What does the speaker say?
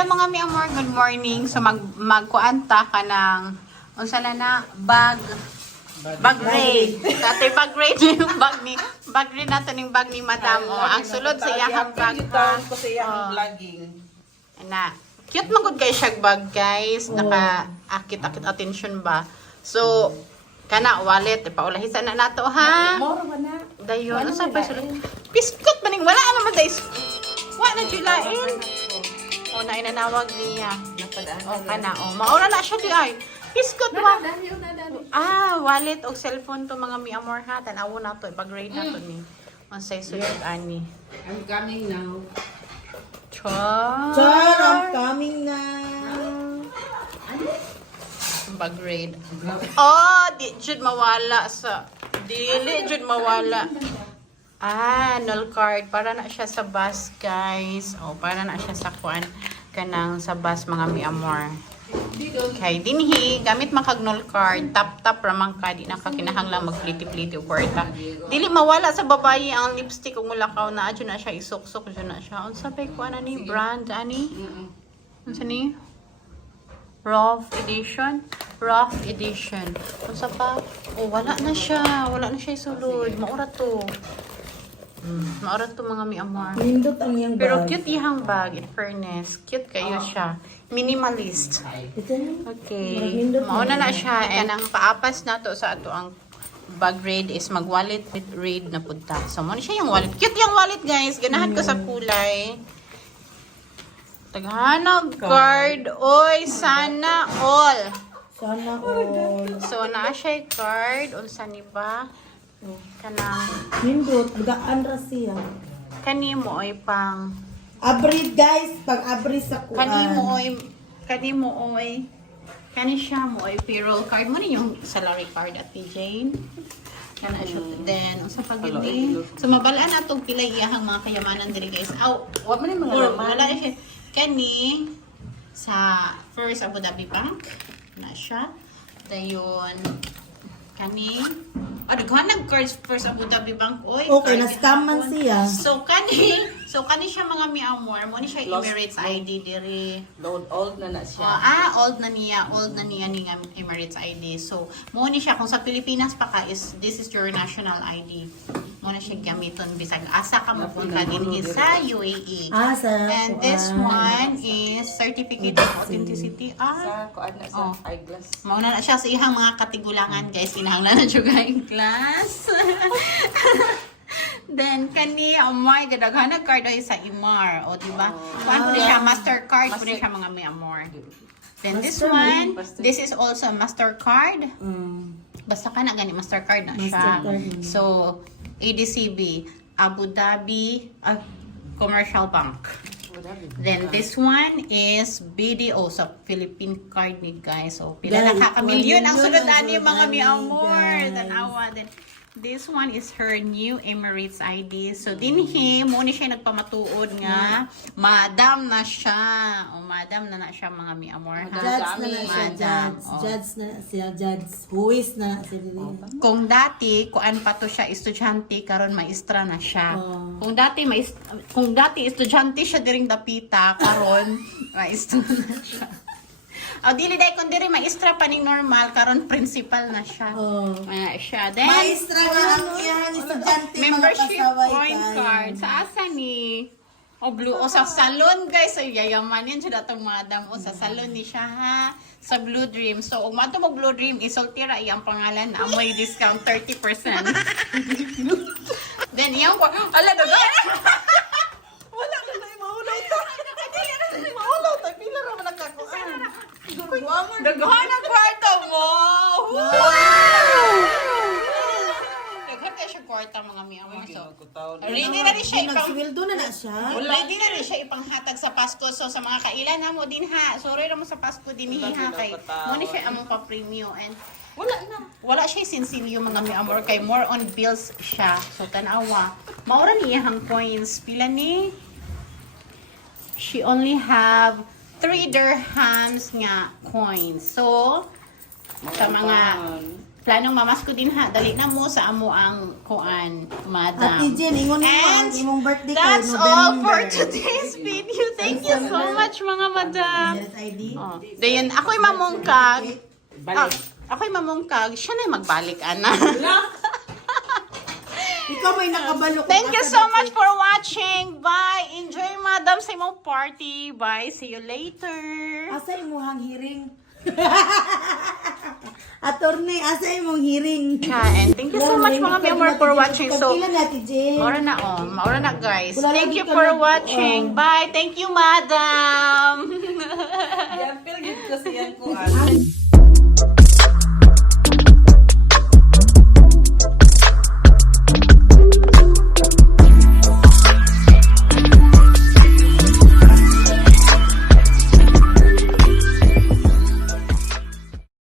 Hello mga mi amor, good morning. So magkuanta ka ng unsa na bag raid. Kate bag raid yung bag raid nato ning bag ni madam. Oh, ang sulod sa iyang bag ko sa iyang vlogging. Na cute man gud kay siya bag guys. Naka akit attention ba. So kana wallet ipaulahisan na nato ha. Moro ba na? Dayon unsa pa sulod? Biskot maning wala naman dai. Wa na julain. O na inanawag niya. O kana o. Maura na siya di ay. Biskot ba? Wallet o cellphone to mga mi amor ha. Tanawo na to. Ipag-grade na to ni. Unsay suyod ani. I'm coming now. Char, I'm coming now. Pag-grade. Oh, di jud mawala sa dili jud mawala. Null card. Para na siya sa bus, guys. O, para na siya sa kuan kanang sa bus, mga mi amor. Kay dinhi, gamit makag null card. Tap-tap ramang ka. Di na ka kinahanglang magpliti-pliti o kwarta. Dili mawala sa babae ang lipstick kung mulakaw na. Adyo na siya, isok-sok. Adyo na siya. Unsa pa kuan ani brand, ani? Unsa ni? Rough edition. Unsa pa? Oh, wala na siya. Wala na siya isulod. Maura to. Maura to mga mi amor. Nindot ang iyang bag. Pero cute yung bag, in fairness. Cute kayo siya. Minimalist. Ito na. Okay. Mauna na siya. And ang paapas na to sa ato ang bag raid is mag-wallet with raid na punta. So, muna siya yung wallet. Cute yung wallet, guys. Ganahan ko sa kulay. Taghanag card. Oy, sana all. Sana all. So, naa siya yung card. Unsa ni ba? Kanang Nindot, gaan ra siya. kanimo oy pang Abrid guys, pag abrid sa kuan. kanimo oy kani siya mo oy payroll card mo ni yung salary card at Jane. Kana siya. Then unsa pa gid ni? So mabalaan atong pila iyahang mga kayamanan diri guys. Wa man mga Or laman. wala siya kani sa First Abu Dhabi Bank na siya. Dayon kani daghan cards First Abu Dhabi Bank oy. Okay, card na-scam man gihapon. siya. So kani siya mga mi amor, mo ni siya Lost Emirates ID diri. Old na siya. Old na niya ni nga Emirates ID. So mo ni siya kung sa Pilipinas pa ka is this is your national ID. Mo na siya gamiton bisag asa ka mo punta dinhi sa UAE. Sa And this one is certificate of authenticity. Sa kuan na sa eyeglass. Mauna na siya sa ihang mga katigulangan guys. Kinahanglan na siya yung class. Then, kani, oh my God, daghanag card ay sa Imar. O, diba? Kuhaan po siya, Mastercard po siya mga may amor. Then, this one, this is also Mastercard. Basta ka na gani, Mastercard na siya. Mastercard. So, ADCB, Abu Dhabi Commercial Bank. Then this one is BDO sa Philippine card ni guys. So pila na ka-milyon ang sunod ani mga mi amor. Tanawa. Then this one is her new Emirates ID. So dinhi mo ni siya nagpamatuod nga madam na siya. O madam na siya mga mi amor. Judge na na siya, Madam. judge na siya, judge. Huwis na siya dili. Kung dati kuan pa to siya estudyante karon maestra na siya. Kung dati estudyante siya diring dapita karon maestra na siya. Dili dai kun diri maestra pa ni normal karon principal na siya. Siya. Then Maestra nga ang iyang estudyante mga membership pasaway point kayo. card sa asa ni blue o sa salon guys. So yayamanin siya datong madam o sa salon ni siya ha sa Blue Dream. So ug mato mo Blue Dream isultira iyang pangalan na may discount 30%. Then iyang ala daga. Wala ka na mahulaw ta. Mahulaw ta pila ra man nakakuan. Daghan ang kwarta mo. Daghan kay siya kwarta mga mi amor. So ready na rin siya ipang Nagsweldo na siya. ready na rin siya ipanghatag sa Pasko. So sa mga kailan ha mo din ha. Sorry ra mo sa Pasko din ha kay mo ni siya among pa-premium and wala siya sinsinyo mga mi amor kay more on bills siya. So tanawa. Maura niya hang coins pila ni. She only have 3 dirhams nga coins. So sa mga Planong mamas ko din ha. Dali na mo sa amo ang kuan, madam. Ate Jen, ingon mo And ang imong birthday kay that's November. all for today's video. Thank you so much mga madam. Yes, ID. Oh, dayon ako'y mamungkag. Ako'y mamungkag. Siya na magbalik ana. Ikaw may nakabalo. Thank you so much for watching. Bye. Enjoy madam sa imong party. Bye. See you later. Asa imong hearing? Attorney, asa imong hearing? And thank you so much mga member for watching. So, Pagpila na, Ate Jen. maura na guys. Wala Thank lagi you ka for na- watching. Bye. Thank you madam. Yan, pero yun kasi yan ko.